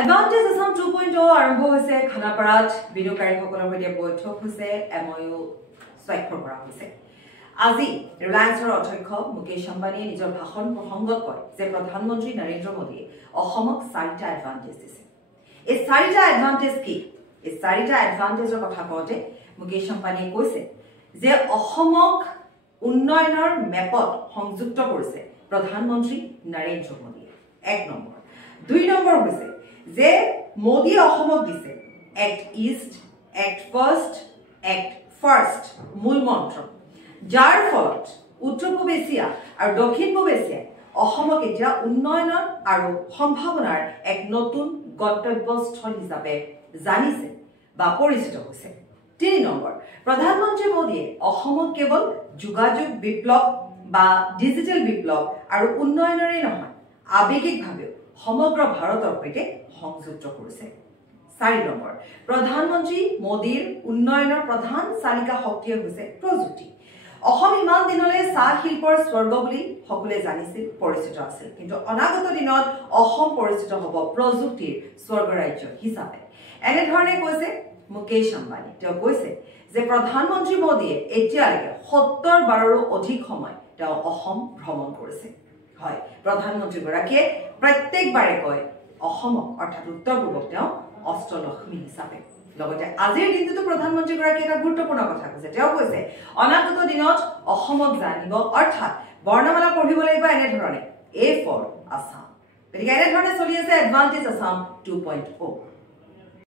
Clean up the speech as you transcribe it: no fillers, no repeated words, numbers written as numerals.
advantage Assam 2.0 আৰম্ভ হৈছে খানাপাৰাত বিনিয়োগকাৰীসকলৰ সৈতে বৈঠক হৈছে এমঅইউ স্বাক্ষৰ কৰা হৈছে আজি ৰিলায়েন্সৰ অধ্যক্ষ মুকেশ আম্বানীয়ে নিজৰ ভাষণ প্ৰসংগত কয় যে প্ৰধানমন্ত্ৰী নৰেন্দ্ৰ মোদীয়ে অসমক 4টা এডভান্টেজ দিছে এই 4টা এডভান্টেজ কি এই 4টা এডভান্টেজৰ কথা কওঁতে মুকেশ আম্বানীয়ে কৈছে যে অসমক উন্নয়নৰ মেপত সংযুক্ত কৰিছে প্ৰধানমন্ত্ৰী নৰেন্দ্ৰ মোদীয়ে 1 নম্বৰ 2 নম্বৰ হৈছে যে মোদী অসমক দিছে act east act first act first মূল মন্ত্ৰ যাৰ ফলত উত্তৰ পূব এছিয়া আৰু দক্ষিণ পূব এছিয়াই অসমক এতিয়া উন্নয়নৰ আৰু সম্ভাৱনাৰ এক নতুন গন্তব্যস্থল হিচাপে জানিছে বা পৰিচিত হৈছে 3 নম্বৰ প্ৰধানমন্ত্ৰী মোদীয়ে অসমক কেৱল যোগাযোগ বিপ্লৱ বা ডিজিটেল বিপ্লৱ আৰু উন্নয়নৰে নহয় আবেগিকভাৱে সমগ্ৰ ভাৰতৰ সৈতে সংযুক্ত কৰিছে 4 নম্বৰ প্ৰধানমন্ত্ৰী মোদীৰ উন্নয়নৰ প্ৰধান চালিকা শক্তিয়ে হৈছে প্ৰযুক্তি অসম ইমান দিনলৈ চাহ শিল্পৰ স্বৰ্গ বুলি সকলোৱে জানিছিল পৰিচিত আছিল কিন্তু অনাগত দিনত অসম পৰিচিত হ'ব প্ৰযুক্তিৰ স্বৰ্গ ৰাজ্য হিচাপে এনেধৰণে কৈছে মুকেশ আম্বানী তেওঁ কৈছে যে প্ৰধানমন্ত্ৰী মোদীয়ে এতিয়ালৈকে 70 বাৰৰো অধিক সময় তেওঁ অসম ভ্ৰমণ কৰিছে হয় প্ৰধানমন্ত্ৰী গৰাকীয়ে প্ৰত্যেকবাৰে কয় অসমক অৰ্থাৎ উত্তৰ পূবক তেওঁ অষ্টলক্ষ্মী হিচাপে লগতে আজিৰ দিনটো প্ৰধানমন্ত্ৰী গৰাকীয়ে এটা গুৰুত্বপূৰ্ণ কথা কৈছে তেওঁ কৈছে অনাগত দিনত অসমক জানিব অৰ্থাৎ বৰ্ণমালা পঢ়িব লাগিব এনেধৰণে এ ফৰ আসাম গতিকে এনেধৰণে চলি আছে এডভান্টেজ আসাম 2.0